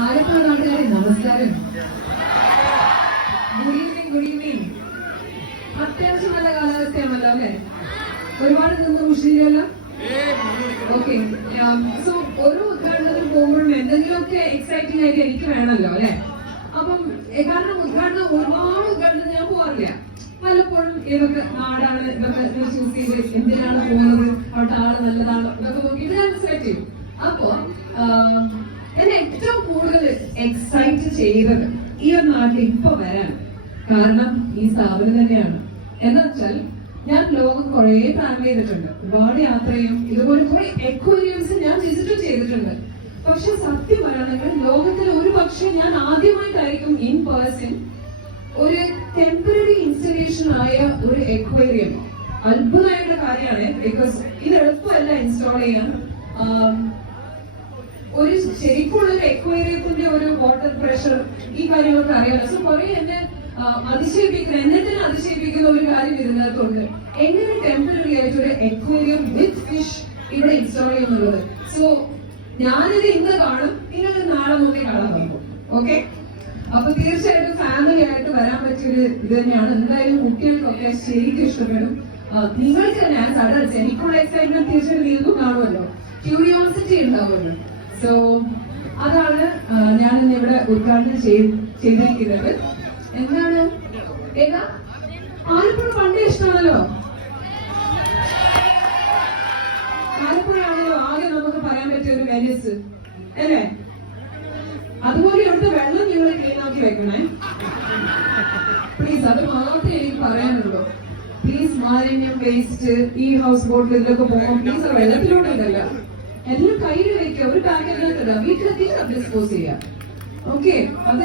ആലപ്പുഴ നാട്ടുകാരെ നമസ്കാരം. Good evening good evening അത്യാവശ്യം നല്ല കാലാവസ്ഥയാണല്ലോ അല്ലെ? ഒരുപാട് നിന്ന് മുഷിയില്ലല്ലോ ഓക്കെ സോ ഓരോ ഉദ്ഘാടനത്തിന് പോകുമ്പോഴും എന്തെങ്കിലുമൊക്കെ എക്സൈറ്റിംഗ് ആയിട്ട് എനിക്ക് വേണമല്ലോ അല്ലെ? അപ്പം കാരണം ഉദ്ഘാടനം ഒരുപാട് ഉദ്ഘാടനം ഞാൻ പോകാറില്ല. പലപ്പോഴും ഇതൊക്കെ നാടാണ് ഇതൊക്കെ ചൂസ് ചെയ്ത് എന്തിനാണ് പോകുന്നത്? അവിടെ ആൾ നല്ലതാണ്? ഇതൊക്കെ നോക്കിയിട്ട് ഞാൻ സെലക്ട് ചെയ്യും. അപ്പോ ആം, എന്നെ ഏറ്റവും കൂടുതൽ എക്സൈറ്റ് ചെയ്തത് ഈ ഒരു നാട്ടിൽ ഇപ്പൊ വരാൻ കാരണം ഈ സ്ഥാപനം തന്നെയാണ്. എന്താ വെച്ചാൽ ഞാൻ ലോകം കുറെ ട്രാവൽ ചെയ്തിട്ടുണ്ട്. ഒരുപാട് യാത്രയും ഇതുപോലെ കുറെ എക്വറിയംസ് ഞാൻ വിസിറ്റ് ചെയ്തിട്ടുണ്ട്. പക്ഷെ സത്യം പറയുകയാണെങ്കിൽ ലോകത്തിൽ ഒരു പക്ഷെ ഞാൻ ആദ്യമായിട്ടായിരിക്കും ഇൻ പേഴ്സൺ ഒരു ടെമ്പററി ഇൻസ്റ്റലേഷൻ ആയ ഒരു എക്വേറിയം അത്ഭുതമായിട്ടുള്ള കാര്യമാണ് ബിക്കോസ് ഇത് എളുപ്പമല്ല ഇൻസ്റ്റാൾ ചെയ്യാൻ. ഒരു ശരിക്കുള്ള ഒരു എക്വേറിയത്തിന്റെ ഒരു വാട്ടർ പ്രഷർ ഈ കാര്യങ്ങളൊക്കെ അറിയാം സോ കുറെ എന്നെ അതിശയിപ്പിക്കുന്ന എന്നെ തന്നെ അതിശയിപ്പിക്കുന്ന ഒരു കാര്യം ഇതിനകത്തുണ്ട്. എങ്ങനെ ടെമ്പററി ആയിട്ട് ഒരു എക്വേറിയം വിത്ത് ഫിഷ് ഇവിടെ ഇൻസ്റ്റാൾ ചെയ്യുന്നുള്ളത്? സോ ഞാനിത് ഇന്ന് കാണും നിങ്ങൾക്ക് നാളെ മുതൽ കാണാൻ പറ്റും. ഓക്കെ അപ്പൊ തീർച്ചയായിട്ടും ഫാമിലി ആയിട്ട് വരാൻ പറ്റിയൊരു ഇത് തന്നെയാണ്. എന്തായാലും കുട്ടികൾക്കൊക്കെ ശരിക്കും ഇഷ്ടപ്പെടും. നിങ്ങൾക്ക് തന്നെ അഡൽസ് എനിക്കുള്ള എക്സൈറ്റ്മെന്റ് തീർച്ചയായിട്ടും നിങ്ങൾക്കും കാണുമല്ലോ. ക്യൂരിയോസിറ്റി ഉണ്ടാവുമല്ലോ. സോ അതാണ് ഞാൻ ഇന്ന് ഇവിടെ ഉദ്ഘാടനം ചെയ്- ചെയ്തിരിക്കുന്നത്. എന്താണ്? ഏതാ? ആലപ്പുഴ പണ്ടേ ഇഷ്ടമാണല്ലോ. ആലപ്പുഴയാണല്ലോ ആകെ നമുക്ക് പറയാൻ പറ്റിയ ഒരു വെനിസ് അല്ലേ? അതുപോലെ ഇവിടുത്തെ വെള്ളം നിങ്ങൾ ക്ലീൻ ആക്കി വെക്കണേ. പ്ലീസ് അത് മാത്രമേ എനിക്ക് പറയാനുള്ളൂ. പ്ലീസ് മാലിന്യം വേസ്റ്റ് ഈ ഹൗസ് ബോട്ടിൽ ഇതിലൊക്കെ പോകുമ്പോൾ പ്ലീസ് വെള്ളത്തിലൂടെ ഇതല്ല എല്ലാം കയ്യിൽ വെക്കുക. ഒരു പാക്കറ്റിനകത്തിടുക വീട്ടിലെത്തിയിട്ട് ഡിസ്പോസ് ചെയ്യുക ഓക്കെ അത്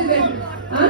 ആ?